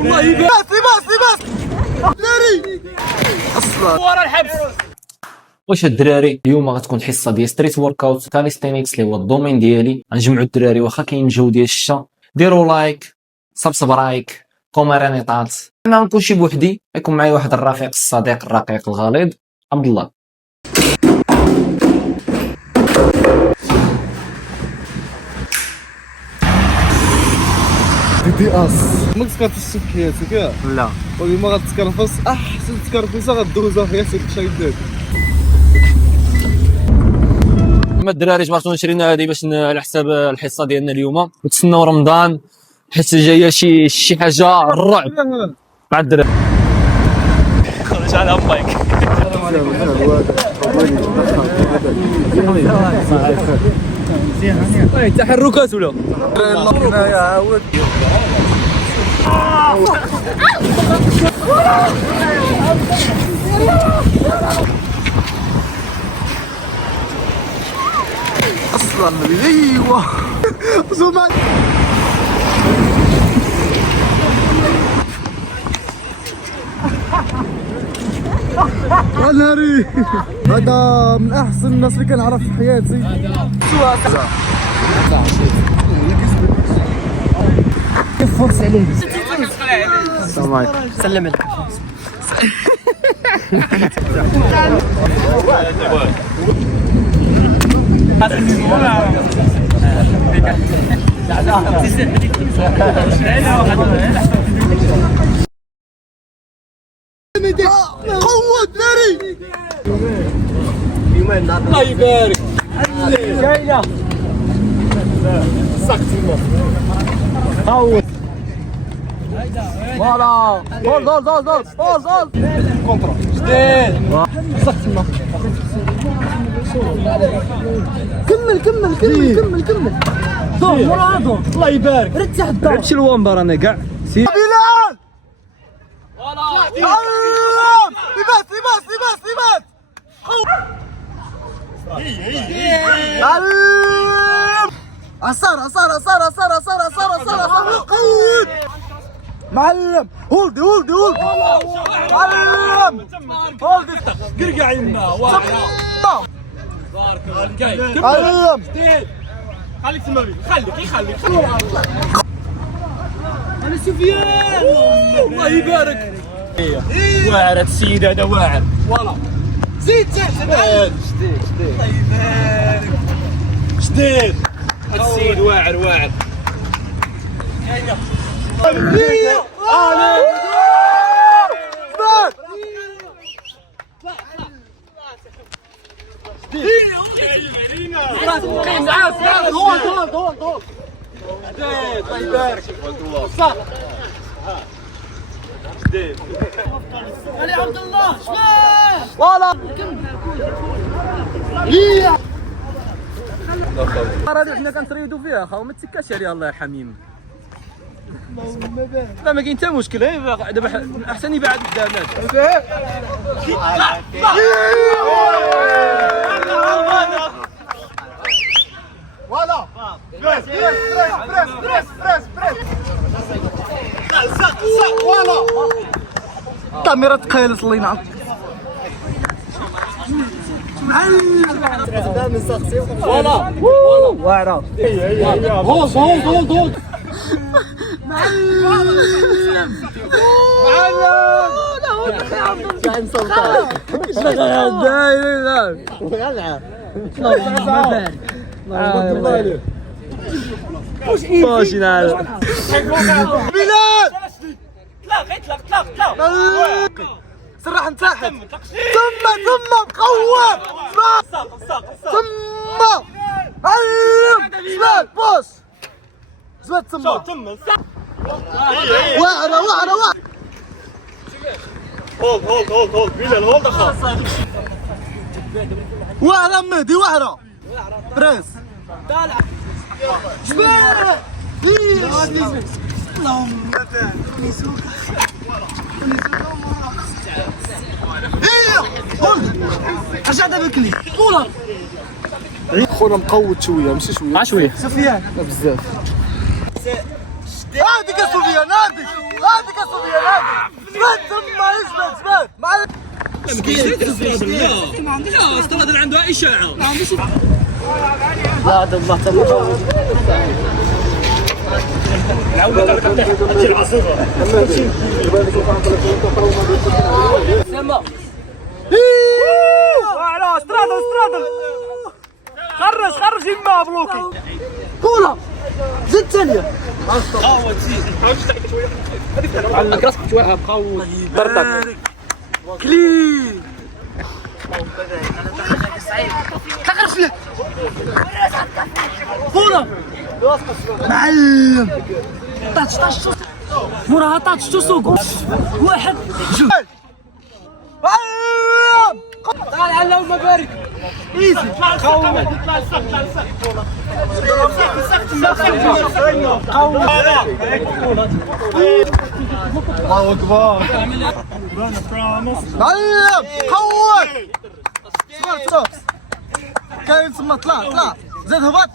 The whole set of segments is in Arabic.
والله بس دراري اصلا ورا الحبس. واش الدراري اليوم غتكون حصه ديال ستريت ورك اوت كاليستينكس اللي هو الدومين ديالي. غنجمعوا الدراري واخا كاين الجو ديال الشتا، ديروا لايك سبسكرايب كوميرانيطات. انا غنكون شي بوحدي، يكون معايا واحد الرفيق الصديق الرقيق الغليظ عبد الله. دي اس ما تسكرفصش في حياتك ياك؟ لا ولما غتسكرفص احسن تسكرفيصه غدوزها في حياتك شايدك. ما الدراري جبرتو شرينا هذه باش على حساب الحصه ديالنا اليوم، وتسناو رمضان حيت جايه شي حاجه الرعب مع الدراري. خرج على بايك تحركات ولا يلا يا عاود اصلا ايوا زوما ناري. هذا من احسن الناس اللي كنعرف في حياتي. كيف فرص عليه السلام عليكم. سلم عليك. قوة ناري. الله يبارك. جاينا ساكتي قوة. فوالا دول كونترا جديد. كمل دور ورا دور. الله يبارك. رتاح الدور. لعبت شي الوامبر انا كاع بلال فوالا لباس عصار قوت معلم. هولدي معلم قرقع يما واعره. بارك الله فيك. معلم خليك تمارين. خليك انا سفيان. الله يبارك. واعر السيد هذا واعر. والله زيد الله يبارك. جديد السيد واعر. دول الله يبارك. علي عبد الله شباب والله هذه حنا كنتريدو فيها خا وما تسكاش عليها الله يرحم. لا ما كاين حتى مشكل، دابا احسن يبعد قدامنا. ولا بريس ولا الطاميرة تقيل صلينا ولا واعره. هولد واش نعرف بلال اطلق سرح نتاحت ثم قوة ثم علم زباد بوس زباد ثم واعرة هولد بلال هولد خلاص. واعرة مهدي واعرة بريس جبال اللهم رجع دابا كلي خونا مقود شويه ماشي شويه شويه سفيان بزاف هاديك سفيان هاديك لا استرادل عندها اشاعه. لا عبد الله تمام سما لا استرادل خرج يما بلوكي كولا زد ثانيه علق راسك شويه بقاو طرطق كلين تخرج فيه كولا معلم طاش موراها طاش سوق واحد جوج معلم تعال على اللهم بارك ايزي قوم الله اكبر معلم قوت صبر كاين تما طلع زيد هبط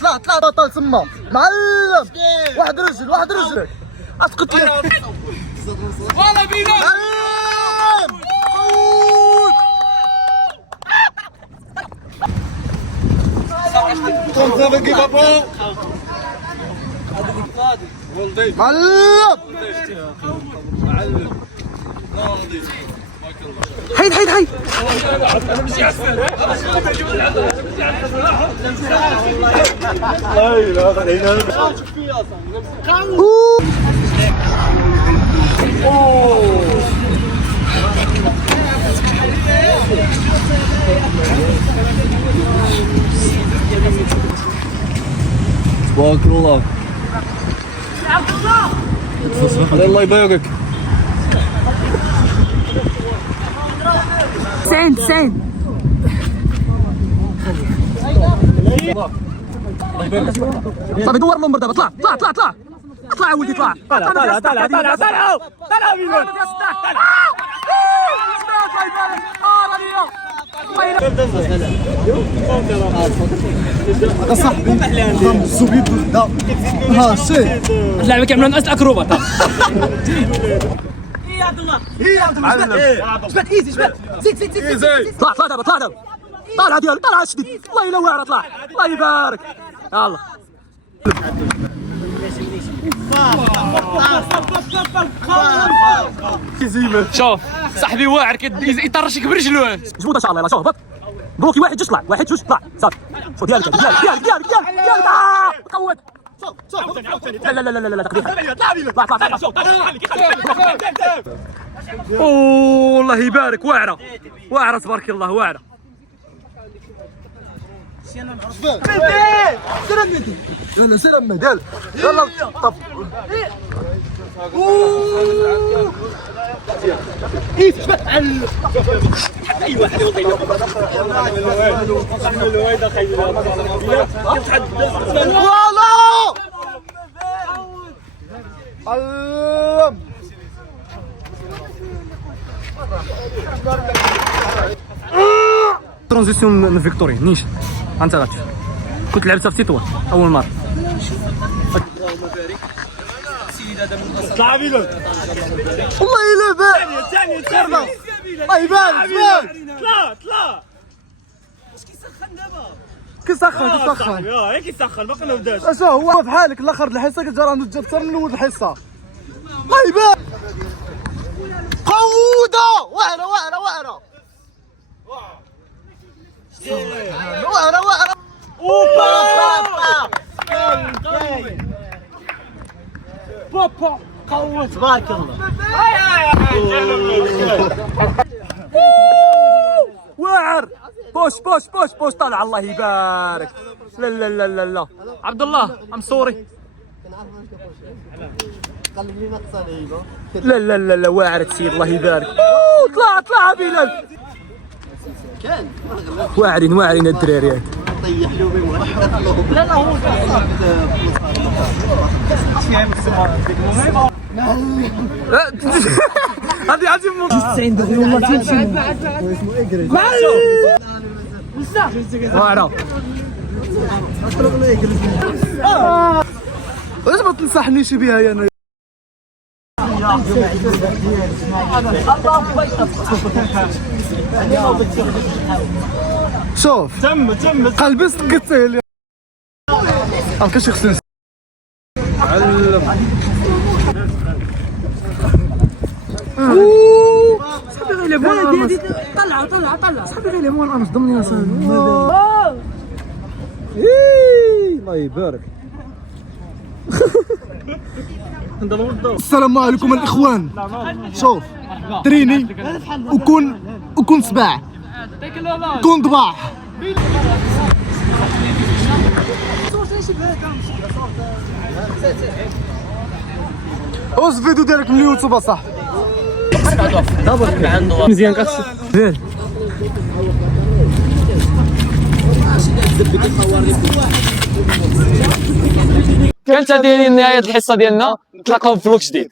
طلع بطل تما معلم واحد رجل اسقط لي والله بينا معلم قوت معلم حيد تبارك الله. الله يبارك. 90 صافي دور المنبر دابا طلع ولدي طلع صاحبي نظام الزبيب ها سي اللعبه كيعملوا ناس الاكروبات. جبت ايزي زيد طلع دابا طلع ديالي طلع شديد والله الا واعره طلع الله يبارك يلا شوف صاحبي واعر يطرشك برجلوه. جبوده ان شاء الله يلا شوف هبط بلوكي واحد جوج طلع صافي شوف ديالك قوت لا تقدير والله يبارك واعره تبارك الله واعره. سلام مدال يلا طب ترانزيسيون من فيكتوريا نيش انت غاتش كنت لعبتها في تطوان اول مره. والله الا بان الله يبارك طلع كيسخن كيسخن باقي ما بداش. اش هو في حالك الاخر الحصه كتجي راه جا اكثر من اول الحصه الله يبارك قوده واعره بابا قوت تبارك الله واعر بوش طالع الله يبارك لا عبد الله ام سوري. لا واعر سيد الله يبارك طلع بلال واعرين الدراري طيح له بواحد لا هو هذه عجيب 90 دغري والله تمشي واعره. علاش ما تنصحنيش بها انا شوف تم قلبست قتل كاش خصني صافي غير لي طلع صافي غير لي مون امس ضمني صافي الله يبارك. السلام عليكم الاخوان. شوف تريني وكون صباع كون ضباع. اوز الفيديو ديالك من اليوتيوب اصاحبي. مزيان كتشوف زين. كانت هذه نهايه الحصه ديالنا، نتلاقاو في فلوق جديد.